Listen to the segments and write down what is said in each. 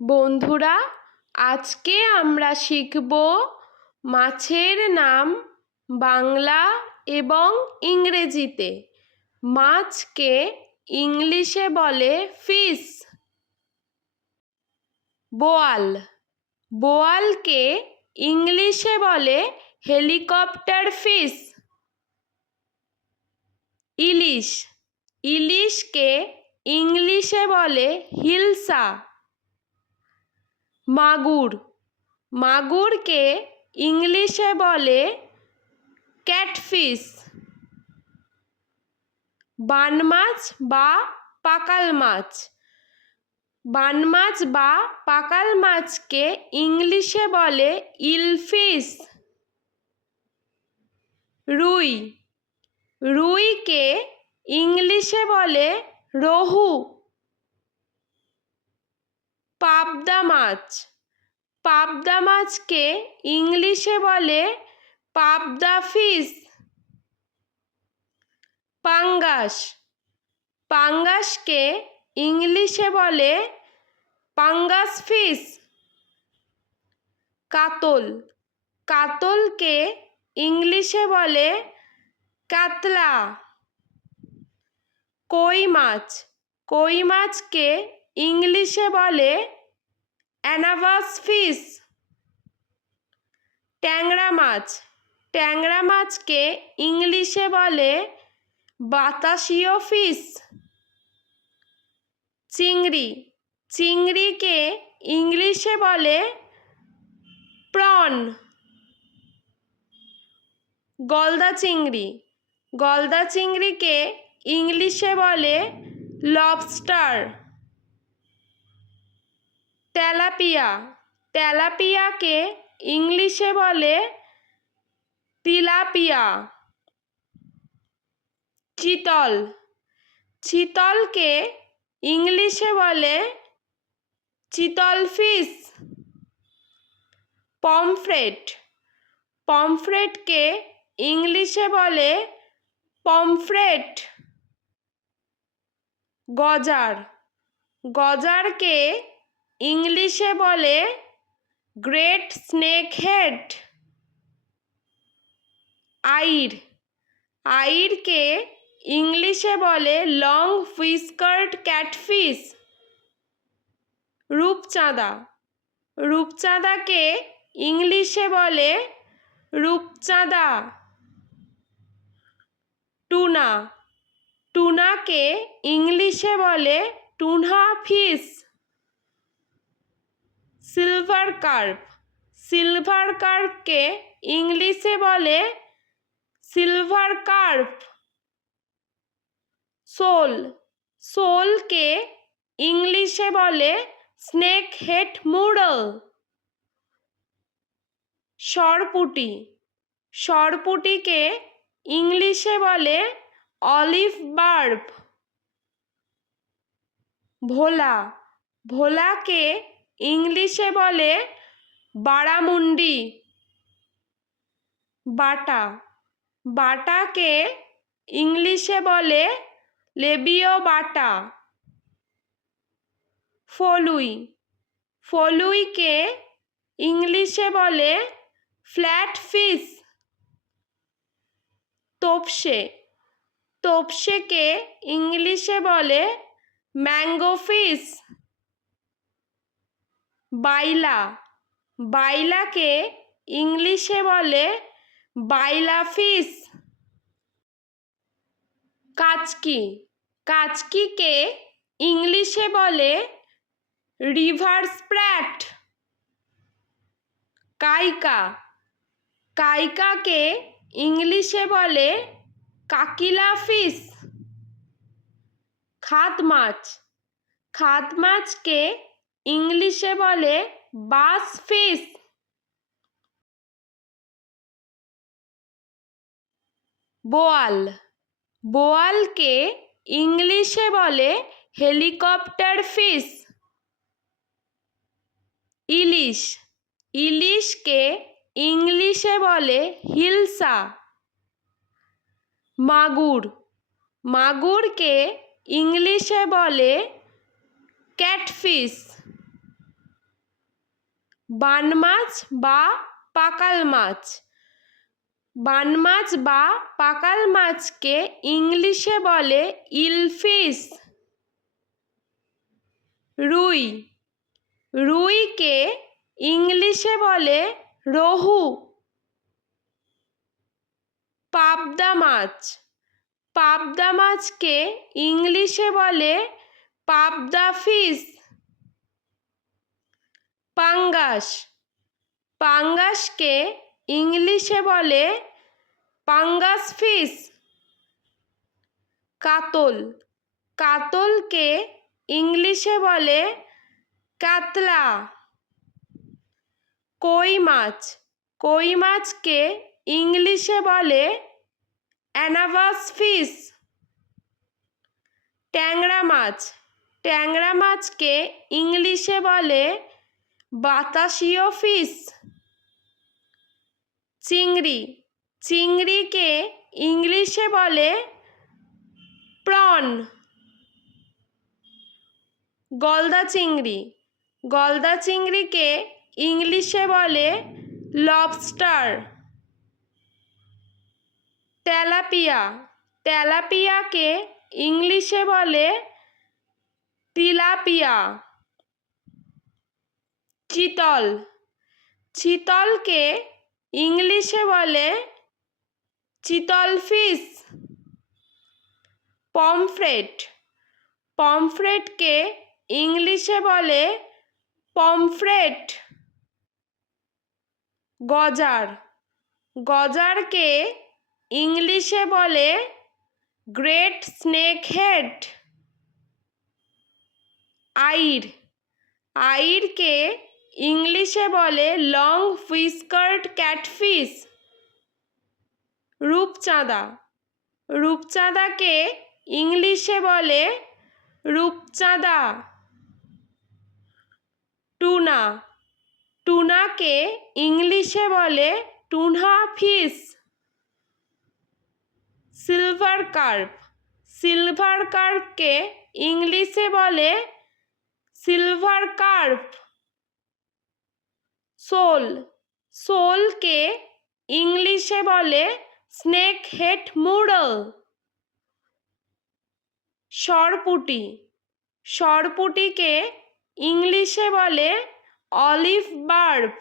বন্ধুরা, আজকে আমরা শিখব মাছের নাম বাংলা এবং ইংরেজিতে। মাছকে ইংলিশে বলে ফিশ। বোয়াল, বোয়ালকে ইংলিশে বলে হেলিকপ্টার ফিশ। ইলিশ, ইলিশকে ইংলিশে বলে হিলসা। মাগুর, মাগুরকে ইংলিশে বলে ক্যাটফিশ। বানমাছ বা পাকাল মাছ, বানমাছ বা পাকাল মাছকে ইংলিশে বলে ইলফিশ। রুই, রুইকে ইংলিশে বলে রোহু। পাবদা মাছ, পাবদা মাছকে ইংলিশে বলে পাবদা ফিশ। পাঙ্গাস, পাঙ্গাসকে ইংলিশে বলে পাঙ্গাস ফিশ। কাতল, কাতলকে ইংলিশে বলে কাতলা। কই মাছ, কই মাছকে ইংলিশে বলে অ্যানাভাস ফিশ। ট্যাংরা মাছ, ট্যাংরা মাছকে ইংলিশে বলে বাতাসীয় ফিশ। চিংড়ি, চিংড়িকে ইংলিশে বলে প্রন। গলদা চিংড়ি, গলদা চিংড়িকে ইংলিশে বলে লবস্টার। তেলাপিয়া, তেলাপিয়াকে ইংলিশে বলে তিলাপিয়া। চিতল, চিতলকে ইংলিশে বলে চিতল ফিশ। পমফ্রেট, পমফ্রেটকে ইংলিশে বলে পমফ্রেট। গজার, গজারকে ইংলিশে বলে গ্রেট স্নেক হেড। আইড়, আইড়কে ইংলিশে বলে লং হুইস্কার্ড ক্যাটফিশ। রূপচাঁদা, রূপচাঁদাকে ইংলিশে বলে রূপচাঁদা। টুনা, টুনাকে ইংলিশে বলে tuna fish. Silver carp, silver কার্পকে ইংলিশে বলে সিলভার কার্প। শোল, শোলকে ইংলিশে বলে স্নেক হেড মুরল। সরপুঁটি, সরপুঁটিকে ইংলিশে বলে অলিভ বার্ব। ভোলা, ভোলাকে ইংলিশে বলে বারামুন্ডি। বাটা, বাটাকে ইংলিশে বলে লেবিও বাটা। ফলুই, ফলুইকে ইংলিশে বলে ফ্ল্যাট ফিশ। তোপসে, তোপসেকে ইংলিশে বলে ম্যাঙ্গো ফিশ। বাইলা, বাইলাকে ইংলিশে বলে বাইলা ফিশ। কাচকি, কাচকিকে ইংলিশে বলে রিভার স্প্র্যাট। কাইকা, কাইকাকে ইংলিশে বলে কাকিলা ফিশ। খাদ মাছ, খাদ মাছকে ইংলিশে বলে বাস ফিশ। বোয়াল, বোয়ালকে ইংলিশে বলে হেলিকপ্টার ফিশ। ইলিশ, ইলিশকে ইংলিশে বলে হিলসা। মাগুর, মাগুরকে ইংলিশে বলে ক্যাটফিশ। বান মাছ বা পাকাল মাছ। বান মাছ বা পাকাল মাছকে ইংলিশে বলে ইলফিশ। রুই, রুইকে ইংলিশে বলে রোহু। পাবদা মাছ, পাবদা মাছকে ইংলিশে বলে পাবদা ফিশ। পাঙ্গাস, পাঙ্গাসকে ইংলিশে বলে পাঙ্গাস ফিশ। কাতল, কাতলকে ইংলিশে বলে কাতলা। কই মাছ, কই মাছকে ইংলিশে বলে অ্যানাভাস ফিশ। ট্যাংরা মাছ, ট্যাংরা মাছকে ইংলিশে বলে বাতাসীয় ফিশ। চিংড়ি, চিংড়িকে ইংলিশে বলে প্রন। গলদা চিংড়ি, গলদা চিংড়িকে ইংলিশে বলে লবস্টার। তেলাপিয়া, তেলাপিয়াকে ইংলিশে বলে তিলাপিয়া। চিতল, চিতলকে ইংলিশে বলে চিতল ফিশ। পমফ্রেট, পমফ্রেটকে ইংলিশে বলে পমফ্রেট। গজার, গজারকে ইংলিশে বলে গ্রেট স্নেক হেড। আইড়, আইড়কে ইংলিশে বলে লং হুইস্কার্ড ক্যাটফিশ। রূপচাঁদা, রূপচাঁদাকে ইংলিশে বলে রূপচাঁদা। টুনা, টুনাকে ইংলিশে বলে tuna fish. Silver carp, silver কার্পকে ইংলিশে বলে সিলভার কার্প। শোল, শোলকে ইংলিশে বলে স্নেক হেড মুরল। সরপুঁটি, সরপুঁটিকে ইংলিশে বলে অলিভ বার্ব।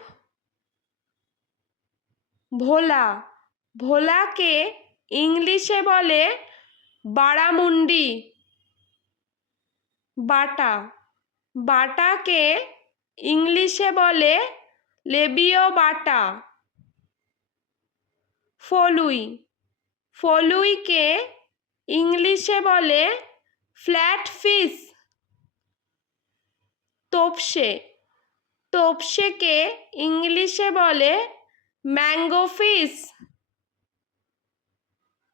ভোলা, ভোলাকে ইংলিশে বলে বারামুন্ডি। বাটা, বাটাকে ইংলিশে বলে লেবিও বাটা। ফলুই, ফলুইকে ইংলিশে বলে ফ্ল্যাট ফিশ। তোপসে, তোপসেকে ইংলিশে বলে ম্যাঙ্গো ফিশ।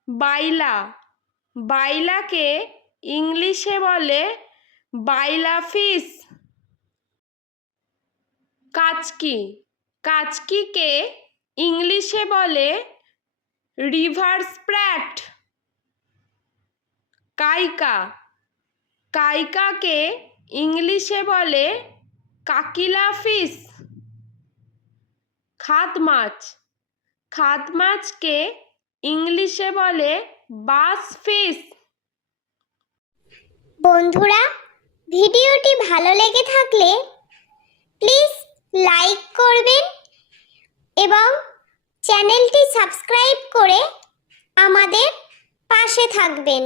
বাইলা, বাইলাকে ইংলিশে বলে বাইলা ফিশ। কাচকি, কাচকিকে ইংলিশে বলে রিভার স্প্র্যাট। কাইকা, কাইকাকে ইংলিশে বলে কাকিলা ফিশ। খাদ মাছ, খাদ মাছকে ইংলিশে বলে বাস ফিশ। বন্ধুরা, ভিডিওটি ভালো লেগে থাকলে প্লিজ লাইক করবেন এবং চ্যানেলটি সাবস্ক্রাইব করে আমাদের পাশে থাকবেন।